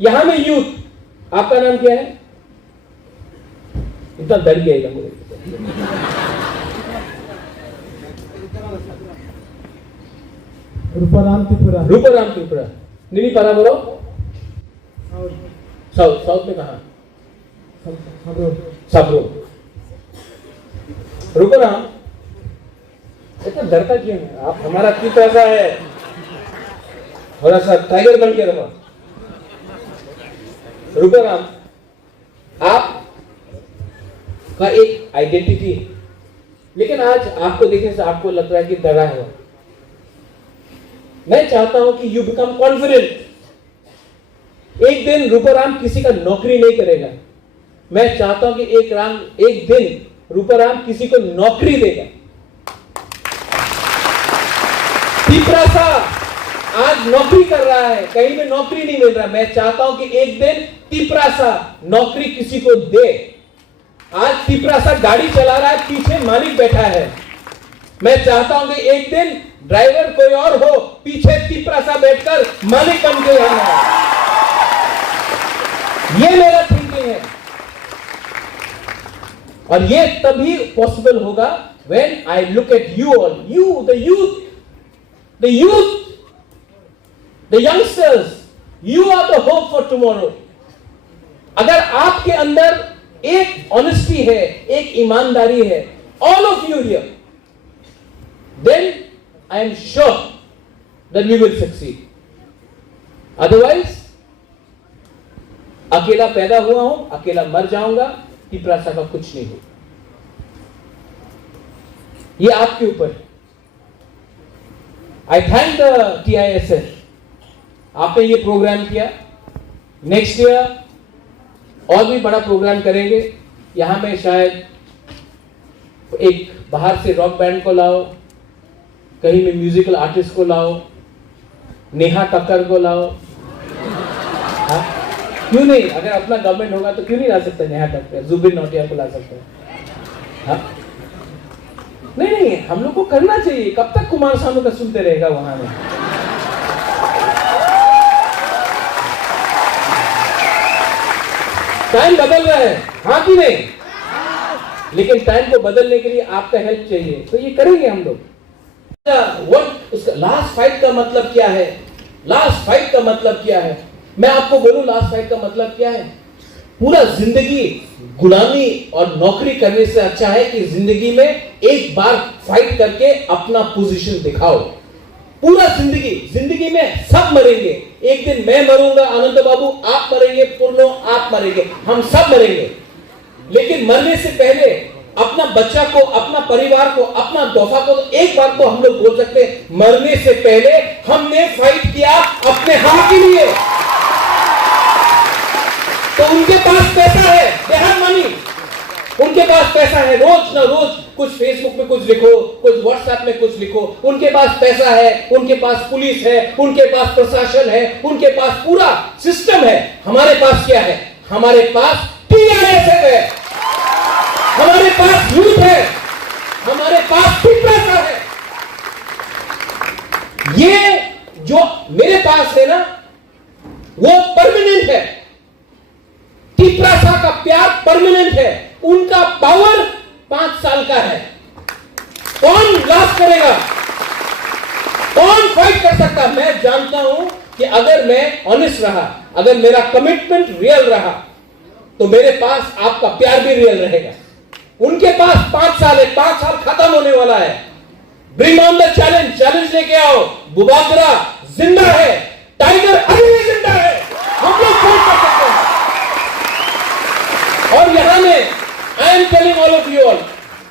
यहां में यूथ। आपका नाम क्या है? इतना डर गया मुझे। रूपाराम त्रिपुरा। रूपाराम त्रिपुरा। निनी पारा बोलो। साउथ। साउथ में कहा? सबरो। रूपाराम इतना डरता क्यों है? आप हमारा कितना ऐसा है, थोड़ा सा टाइगर बन के रहो। रूपाराम आप का एक आइडेंटिटी है, लेकिन आज आपको देखने से आपको लग रहा है कि डरा है। मैं चाहता हूं कि यू बिकम कॉन्फिडेंट। एक दिन रूपाराम किसी का नौकरी नहीं करेगा। मैं चाहता हूं कि एक दिन रूपाराम किसी को नौकरी देगा। तिपरासा आज नौकरी कर रहा है, कहीं में नौकरी नहीं मिल रहा। मैं चाहता हूं कि एक दिन तिपरासा नौकरी किसी को दे। आज तिपरासा गाड़ी चला रहा है, पीछे मालिक बैठा है। मैं चाहता हूं कि एक दिन ड्राइवर कोई और हो, पीछे तिपरासा बैठकर मालिक बन के रहना है। ये मेरा थिंकिंग है, और ये तभी पॉसिबल होगा when I look at you all, you, the youth, the youngsters, you are the hope for tomorrow. अगर आपके अंदर एक ऑनेस्टी है, एक ईमानदारी है, all of you here, then I am sure that you will succeed. Otherwise, अकेला पैदा हुआ हूं, अकेला मर जाऊंगा, तिपरासा का कुछ नहीं होगा। ये आपके ऊपर है। आई थैंक द TISF, आपने ये प्रोग्राम किया। नेक्स्ट ईयर और भी बड़ा प्रोग्राम करेंगे। यहां में शायद एक बाहर से रॉक बैंड को लाओ, कहीं में म्यूजिकल आर्टिस्ट को लाओ, नेहा कक्कर को लाओ। हाँ? क्यों नहीं? अगर अपना गवर्नमेंट होगा तो क्यों नहीं ला सकते नेहा कक्कर, जुबिन नौटियाल को ला सकते हैं। हाँ? नहीं, हम लोग को करना चाहिए। कब तक कुमार सानू का सुनते रहेगा वहां में? टाइम बदल रहा है, हाँ कि नहीं? लेकिन टाइम को बदलने के लिए आपका हेल्प चाहिए, तो ये करेंगे हम लोग। लास्ट फाइट का मतलब क्या है? लास्ट फाइट का मतलब क्या है? मैं आपको बोलूं लास्ट फाइट का मतलब क्या है? पूरा जिंदगी गुलामी और नौकरी करने से अच्छा है कि जिंदगी में एक बार फाइट करके अपना पोजीशन दिखाओ। पूरा जिंदगी में सब मरेंगे। एक दिन मैं मरूंगा, आनंद बाबू आप मरेंगे, पूर्णो आप मरेंगे, हम सब मरेंगे। लेकिन मरने से पहले अपना बच्चा को, अपना परिवार को, अपना तोहफा को, तो एक बात तो हम लोग बोल सकते हैं, मरने से पहले हमने फाइट किया अपने हम के लिए। तो उनके पास पैसा है, दे हैव मनी, उनके पास पैसा है। रोज ना रोज कुछ फेसबुक में कुछ लिखो, कुछ व्हाट्सएप में कुछ लिखो। उनके पास पैसा है, उनके पास पुलिस है, उनके पास प्रशासन है, उनके पास पूरा सिस्टम है। हमारे पास क्या है? हमारे पास TISF है, हमारे पास यूथ है, हमारे पास तिपरासा है। ये जो मेरे पास है ना, वो परमानेंट है। तिपरासा का प्यार परमानेंट है। उनका पावर 5 साल का है। कौन लास्ट करेगा? कौन फाइट कर सकता? मैं जानता हूं कि अगर मैं ऑनेस्ट रहा, अगर मेरा कमिटमेंट रियल रहा, तो मेरे पास आपका प्यार भी रियल रहेगा। उनके पास 5 साल है, 5 साल खत्म होने वाला है। ब्रिंग ऑन द चैलेंज लेके आओ। बुबाकरा जिंदा है, टाइगर अभी भी जिंदा है, हम लोग फाइट कर सकते हैं। और यहां में I am telling all of you all,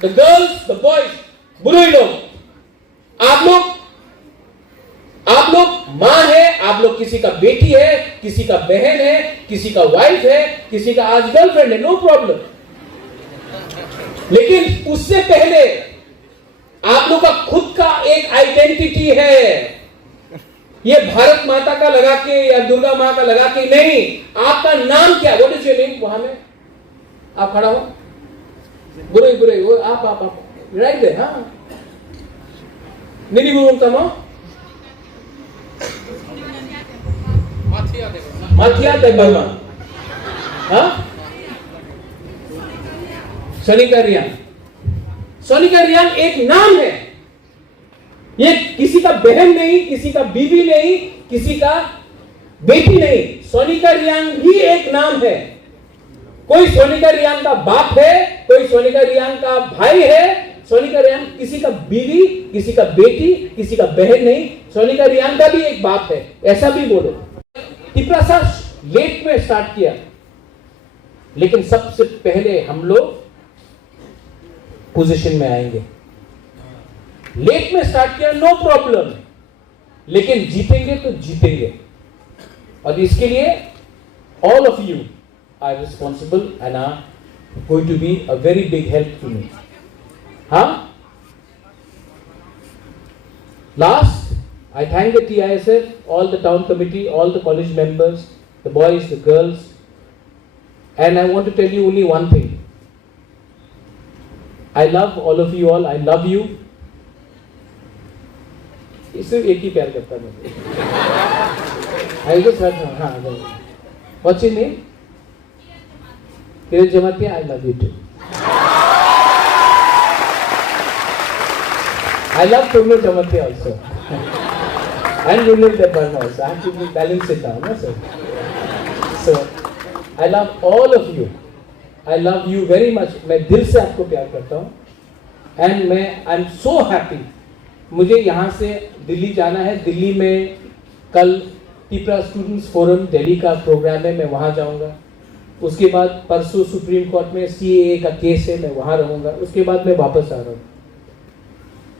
the girls, the boys, बुरे लोग, आप लोग मां है, आप लोग किसी का बेटी है, किसी का बहन है, किसी का वाइफ है, किसी का आज गर्लफ्रेंड है, नो प्रॉब्लम। लेकिन उससे पहले आप लोग का खुद का एक आइडेंटिटी है। ये भारत माता का लगा के या दुर्गा मां का लगा के नहीं। आपका नाम क्या? What is your name? वहां में आप खड़ा हो, बुरे वो आप राइट दे। हाँ, नहीं बोलता मां Mathia de Burma. हाँ? सोनिका रियान. सोनिका रियान एक नाम है. ये किसी का बहन नहीं, किसी का बीवी नहीं, किसी का बेटी नहीं. सोनिका रियान ही एक नाम है. कोई सोनिका रियान का बाप है, कोई सोनिका रियान का भाई है. सोनिका रियान किसी का बीवी, किसी का बेटी, किसी का बहन नहीं. सोनिका रियान का भी एक बाप है, ऐसा भी बोलो. तिपरासा लेट में स्टार्ट किया, लेकिन सबसे पहले हम लोग पोजीशन में आएंगे. लेट में स्टार्ट किया, नो प्रॉब्लम, लेकिन जीतेंगे तो जीतेंगे. और इसके लिए all of you are responsible and are going to be a very big help to me. हाँ, last I thank the TISF, all the town committee, all the college members, the boys, the girls, and I want to tell you only one thing. I love all of you all. I love you. सिर्फ एक ही प्यार करता है. I just heard, हाँ, what's your name? Kiran Jamatia, I love you too. I love Purno Jamatia also. And you live that one also. I have to balance it down, no, sir? So, I love all of you. I love you very much. मैं दिल से आपको प्यार करता हूँ. And I am so happy. मुझे यहाँ से दिल्ली जाना है. दिल्ली में कल तिपरा स्टूडेंट्स फोरम दिल्ली का प्रोग्राम है, मैं वहाँ जाऊँगा. उसके बाद परसों सुप्रीम कोर्ट में CAA का केस है, मैं वहाँ रहूँगा. उसके बाद मैं वापस आ रहा हूँ.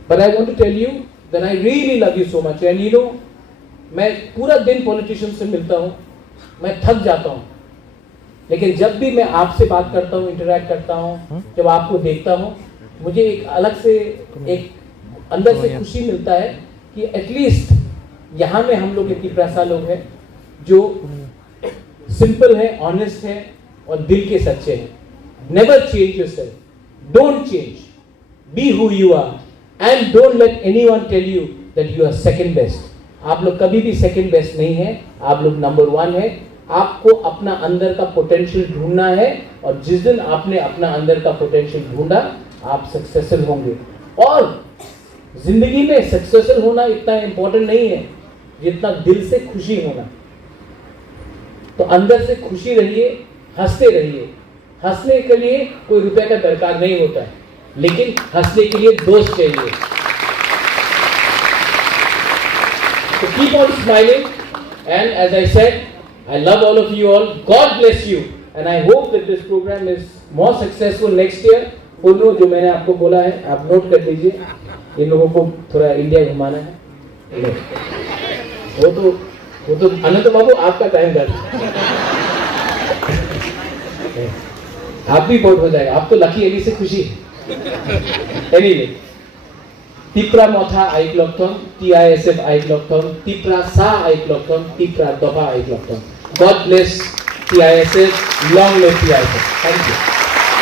But I want to tell you that I really love you so much. And you know, मैं पूरा दिन पॉलिटिशियन से मिलता हूँ, मैं थक जाता हूँ. लेकिन जब भी मैं आपसे बात करता हूँ, इंटरैक्ट करता हूँ, जब आपको देखता हूँ, मुझे एक अलग से एक अंदर से खुशी मिलता है कि एटलीस्ट यहाँ में हम लोग इतनी प्रसा लोग हैं जो सिंपल है, ऑनेस्ट है और दिल के सच्चे हैं. Never change yourself. Don't change. Be who you are. And don't let anyone tell you that you are second best. आप लोग कभी भी second best नहीं है. आप लोग number one है. आपको अपना अंदर का potential ढूंढना है, और जिस दिन आपने अपना अंदर का potential ढूंढा, आप successful होंगे. और जिंदगी में successful होना इतना important नहीं है जितना दिल से खुशी होना. तो अंदर से खुशी रहिए, हंसते रहिए. हंसने के लिए कोई रुपए का दरकार नहीं होता है, लेकिन हंसने के लिए दोस्त चाहिए. So keep on smiling, and as I said, I love all of you all. God bless you, and I hope that this program is more successful next year. पुनो जो मैंने आपको बोला है, आप नोट कर लीजिए. इन लोगों को थोड़ा इंडिया घुमाना है. वो तो अनंत बाबू आपका टाइम कर. आप भी बहुत हो जाएगा. आप तो लकी अली से खुशी. Anyway, Tipra Motha Aiklokton, TISF Aiklokton, Tipra Sa Aiklokton, Tipra Doba Aiklokton. God bless TISF. Long live TISF. Thank you.